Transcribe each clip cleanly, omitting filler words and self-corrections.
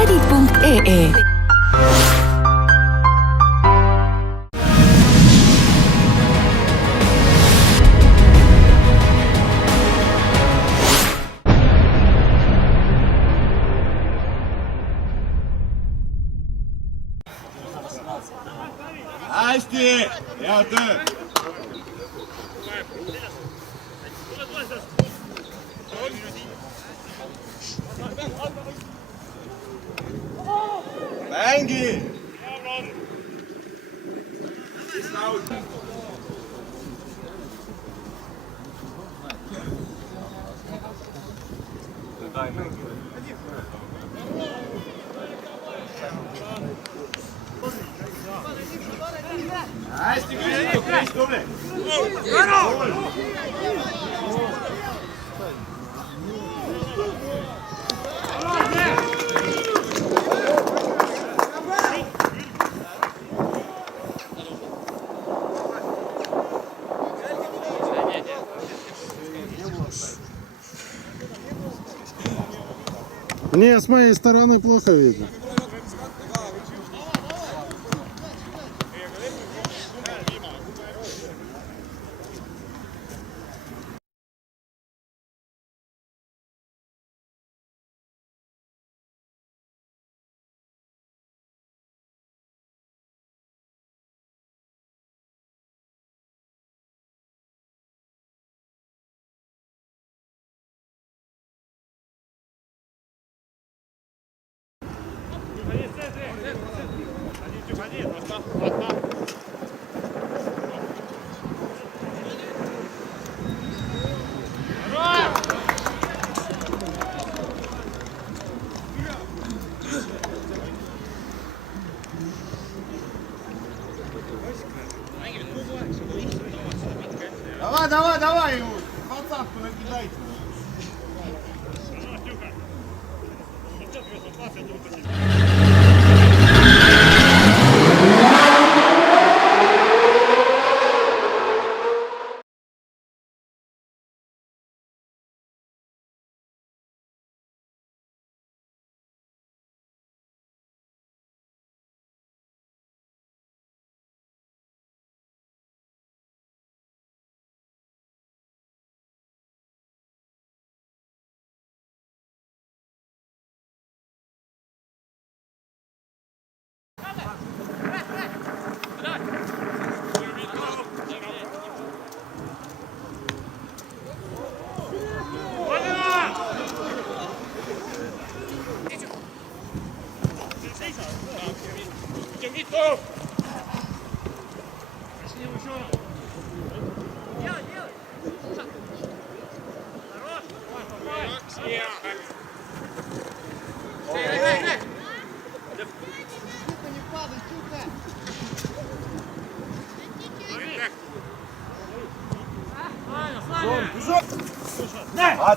Kredit.ee. Hästi! Hea töö! Mängi! Hästi küsitud, Kris, tubli! Мне с моей стороны плохо видно. Давай его! Двадцатку накидайте!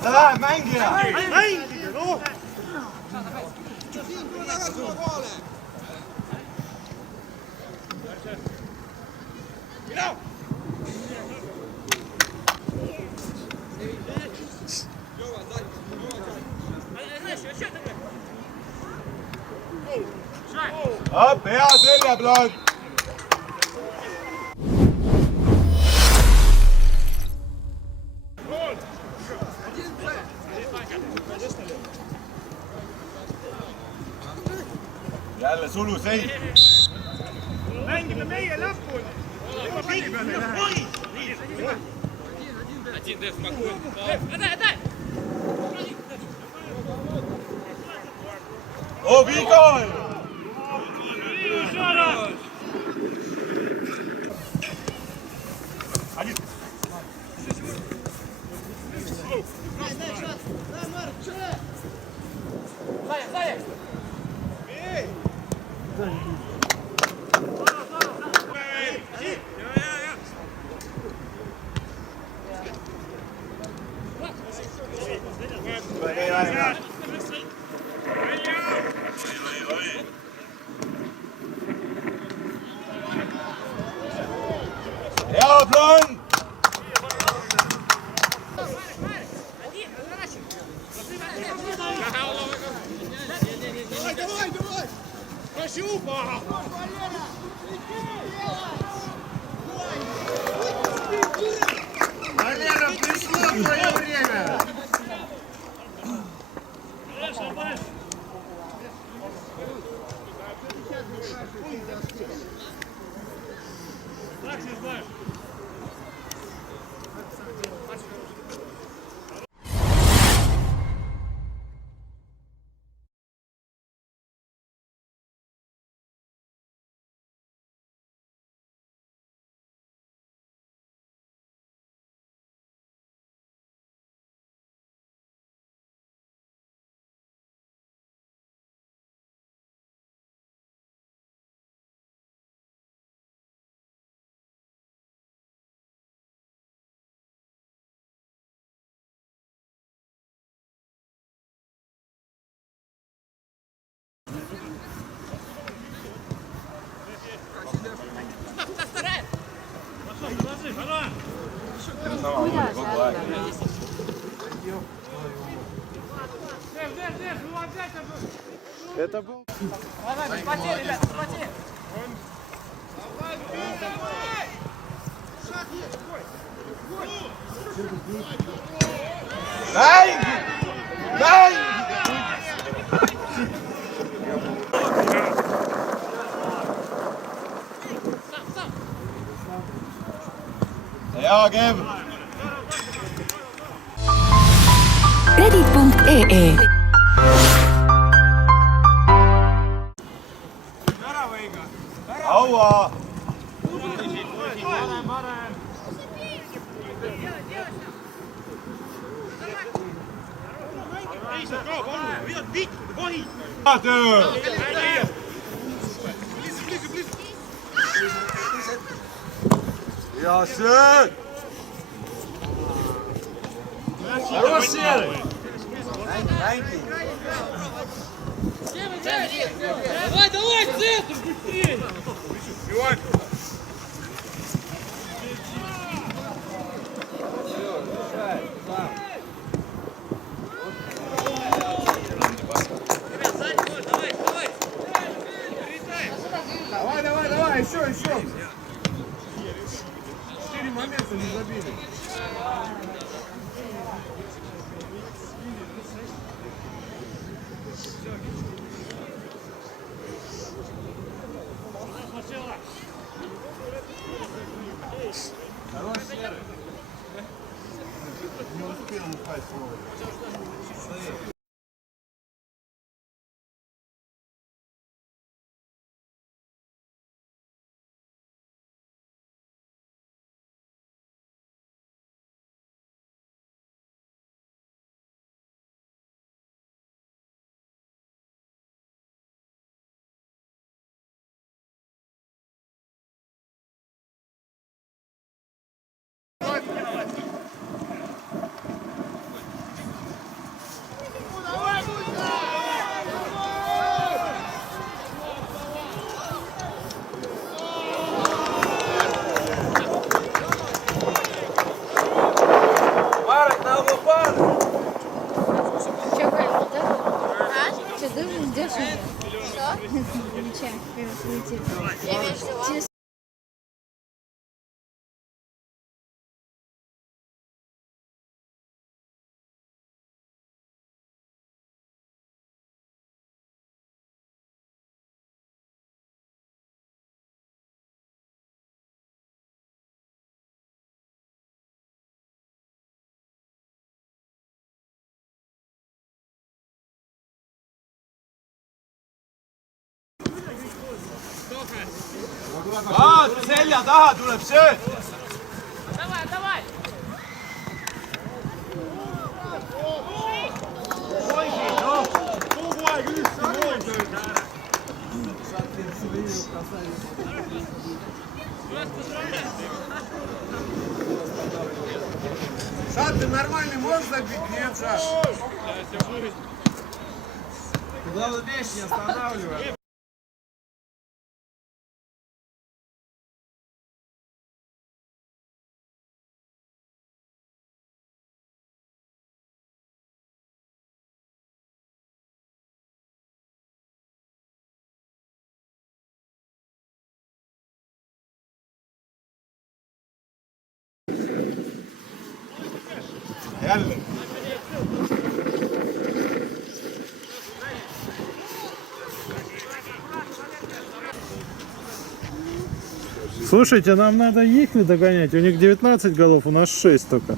Давай, Mängija! Mängija, noh! Up, hea seljaplaan! Jälle sulu seis. Mängime meie lõpuni. Один деф спокойно. Отдай! О, Vigor! Hea plaan! Давай! Щупа! Валера, пришло твое время. Это был... Менги! Менги! Ja, gib! Reddit.ee Aua! Töö! Ja, schön! Хорош, Серый! Давай, давай, центр, быстрее! Давай, еще. 4 момента не забили. Хорош, Серый. Не успел упасть вовремя. Что, дуже ждешь уже? Что? Ничего, прям Selja taha tuleb sööt! Давай, давай! Kogu aeg üldse nooltööd ära. Шат, ты нормальный можешь забить? Нет, Шат. Главное, вещь не останавливай. Jälleen. Слушайте, нам надо их не догонять. У них 19 голов, у нас 6 только.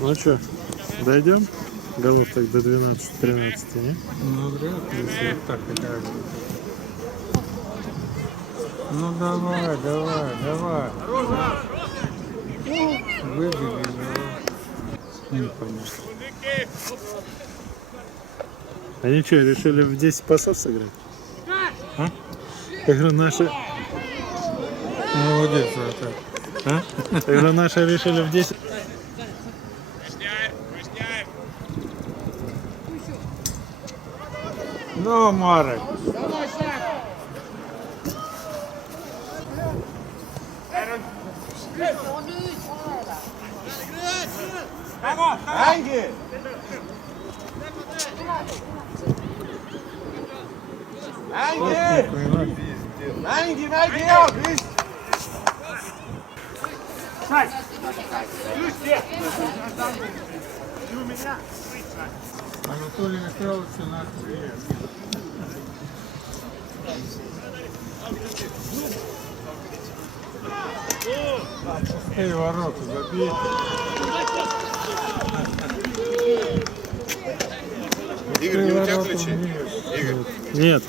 Ну что, дойдем? Голов так до 12-13, не? Ну вряд ли, если вот так играть. Ну давай, давай, давай. Выбери, давай. Не понятно. Они что, решили в 10 пасов сыграть? А? Я говорю, наши... Молодец, братан. А? Я говорю, наши решили в 10... Ну, Марek. Hängi! Hängi! Hängi, Mägi, ja, pist! Анатолий Михайлович у нас привет. Эй, ворота забей. Игорь, не у тебя ключи? Нет.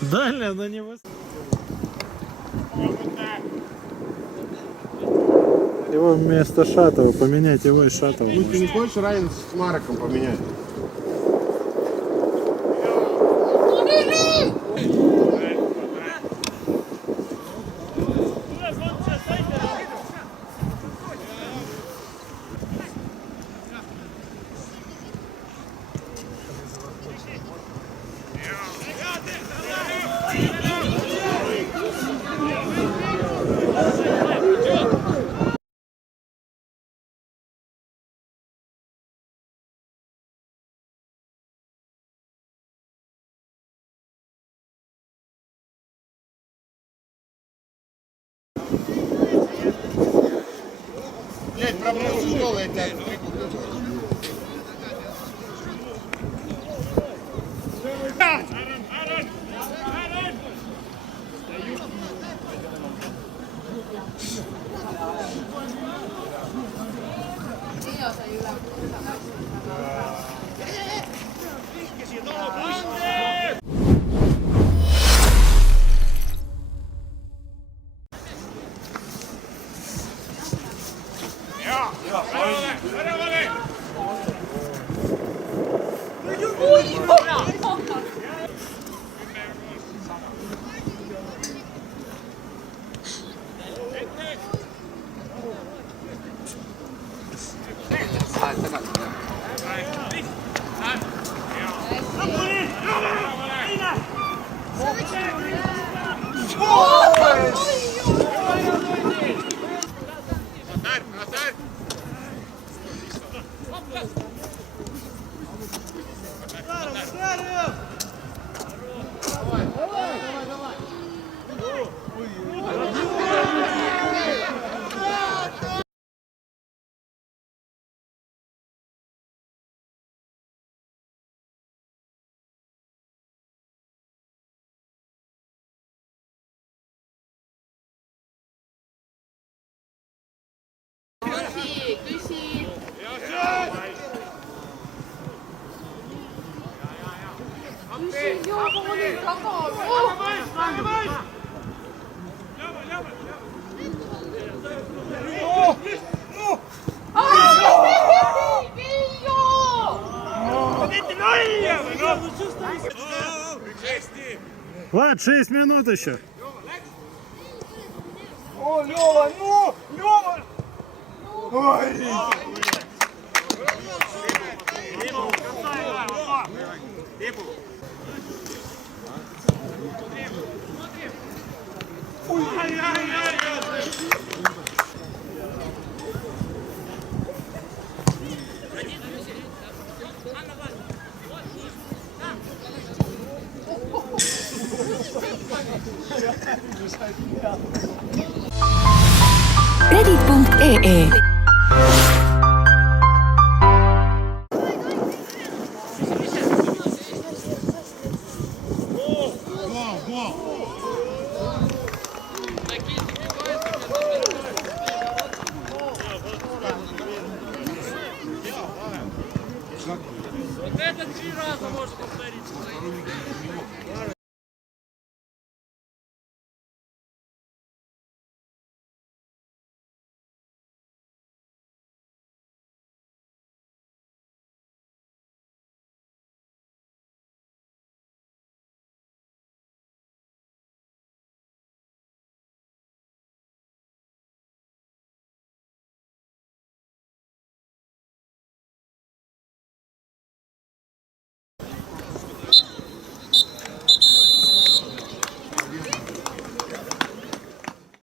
Дальняя, но не высоко. Его вместо Шатова поменять, его и Шатова. Ну, ты не хочешь разницу с Марком поменять? Блять, проблема тяжелая, я тебя Влад, 6 минут еще. О, Лёва, ну! Лёва! Ой! Reddit.ee